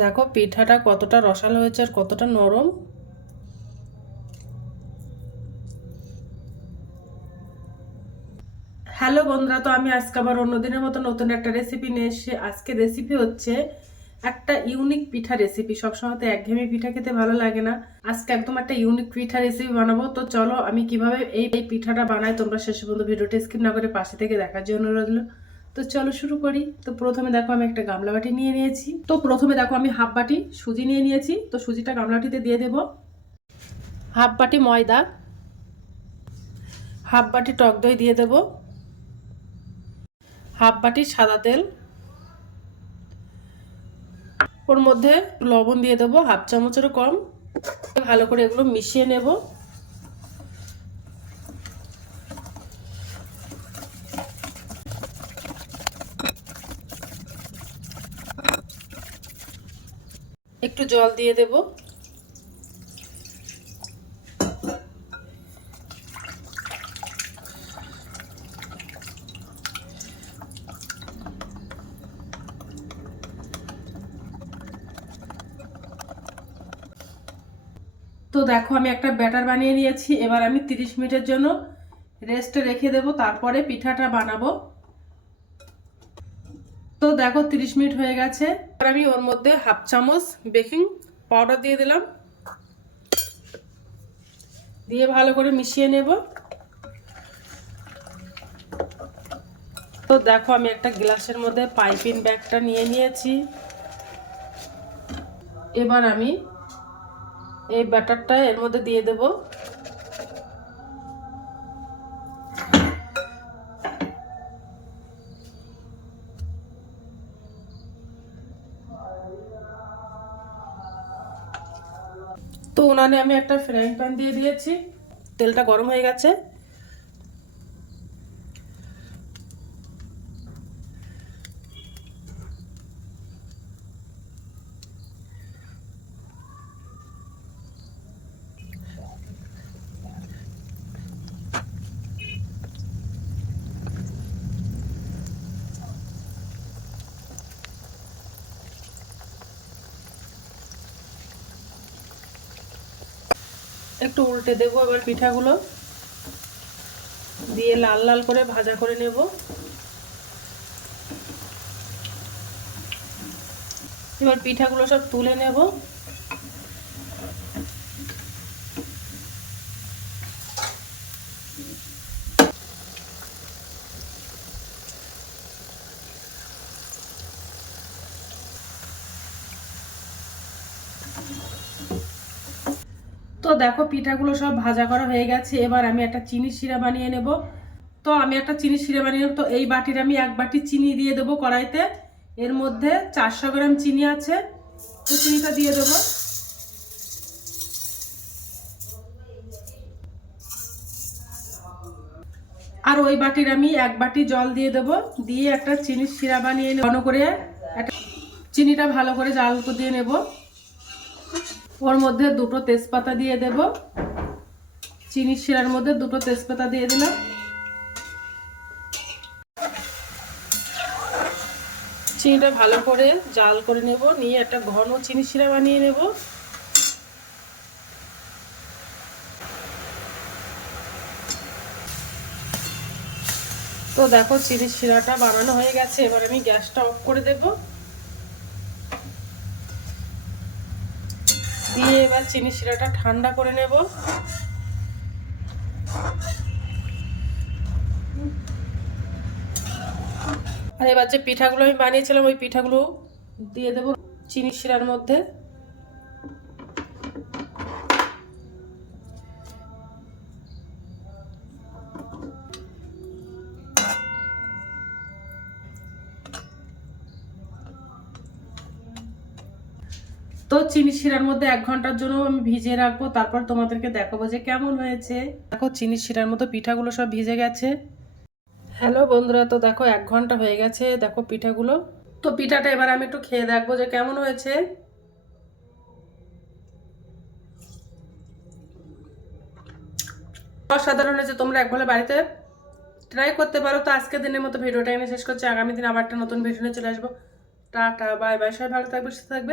দেখো পিঠাটা কতটা রসালো হয়েছে আর কতটা নরম। হ্যালো বন্ধুরা, তো আমি আজকে আবার অন্যদিনের মতো নতুন একটা রেসিপি নিয়ে এসে আজকে রেসিপি হচ্ছে একটা ইউনিক পিঠা রেসিপি। সবসময় তো একঘেয়েমি পিঠা খেতে ভালো লাগে না। আজকে একদম একটা ইউনিক পিঠা রেসিপি বানাবো। তো চলো আমি কিভাবে এই পিঠাটা বানাই তোমরা শেষ পর্যন্ত ভিডিওটা স্কিপ না করে পাশে থেকে দেখার জন্য রইল। তো চলো শুরু করি। তো প্রথমে দেখো আমি একটা গামলা বাটি নিয়ে নিয়েছি। তো প্রথমে দেখো আমি হাফ বাটি সুজি নিয়ে নিয়েছি। তো সুজিটা গামলা বাটিতে দিয়ে দেবো। হাফ বাটি ময়দা, হাফ বাটি টক দই দিয়ে দেবো, হাফ বাটি সাদা তেল, ওর মধ্যে লবণ দিয়ে দেবো হাফ চামচেরও কম। ভালো করে এগুলো মিশিয়ে নেব। একটু জল দিয়ে দেব। তো দেখো আমি একটা ব্যাটার বানিয়ে নিয়েছি। এবার আমি 30 মিনিটের জন্য রেস্টে রেখে দেব, তারপরে পিঠাটা বানাবো। তো দেখো 30 মিনিট হয়ে গেছে। এবার আমি ওর মধ্যে হাফ চামচ বেকিং পাউডার দিয়ে দিলাম, দিয়ে ভালো করে মিশিয়ে নেব। তো দেখো আমি একটা গ্লাসের মধ্যে পাইপিং ব্যাগটা নিয়ে নিয়েছি। এবার আমি এই ব্যাটারটা এর মধ্যে দিয়ে দেব। তো উনানে আমি একটা ফ্রাইং প্যান দিয়ে দিয়েছি, তেলটা গরম হয়ে গেছে। একটু উল্টে দেবো। এবার পিঠাগুলো দিয়ে লাল লাল করে ভাজা করে নেব। এবার পিঠাগুলো সব তুলে নেব। তো দেখো পিঠাগুলো সব ভাজা করা হয়ে গেছে। এবার আমি একটা চিনির শিরা বানিয়ে নেব। তো আমি একটা চিনির শিরা বানিয়ে নেব। তো এই বাটির আমি এক বাটি চিনি দিয়ে দেবো কড়াইতে। এর মধ্যে 400 গ্রাম চিনি আছে, তো চিনিটা দিয়ে দেবো। আর ওই বাটির আমি এক বাটি জল দিয়ে দেবো, দিয়ে একটা চিনির শিরা বানিয়ে ঘন করে একটা চিনিটা ভালো করে জাল দিয়ে নেব। ওর মধ্যে দুটো তেজপাতা দিয়ে দেব। চিনির শিরার মধ্যে দুটো তেজপাতা দিয়ে দিলাম। চিনিটা ভালো করে জাল করে নেব, নিয়ে একটা ঘন চিনির শিরা বানিয়ে নেব। তো দেখো চিনির শিরাটা বানানো হয়ে গেছে। এবার আমি গ্যাসটা অফ করে দেব, দিয়ে এবার চিনির শিরাটা ঠান্ডা করে নেব। আর এবার যে পিঠাগুলো আমি বানিয়েছিলাম ওই পিঠাগুলো দিয়ে দেবো চিনির শিরার মধ্যে। তো চিনি শিরার মধ্যে 1 ঘন্টার জন্য আমি ভিজিয়ে রাখবো, তারপর তোমাদেরকে দেখাবো যে কেমন হয়েছে। দেখো চিনি শিরার মতো পিঠাগুলো সব ভিজে গেছে। হ্যালো বন্ধুরা, তো দেখো 1 ঘন্টা হয়ে গেছে। দেখো পিঠাগুলো। তো পিঠাটা এবার আমি একটু খেয়ে দেখবো যে কেমন হয়েছে। অসাধারণ হয়েছে। তোমরা একবার বাড়িতে ট্রাই করতে পারো। তো আজকের দিনের মতো ভিডিওটা এখানে শেষ করছি। আগামী দিন আবার একটা নতুন ভিডিও নিয়ে চলে আসবো। টাটা বাই বাই, সবাই ভালো থাকবে, সুস্থ থাকবে।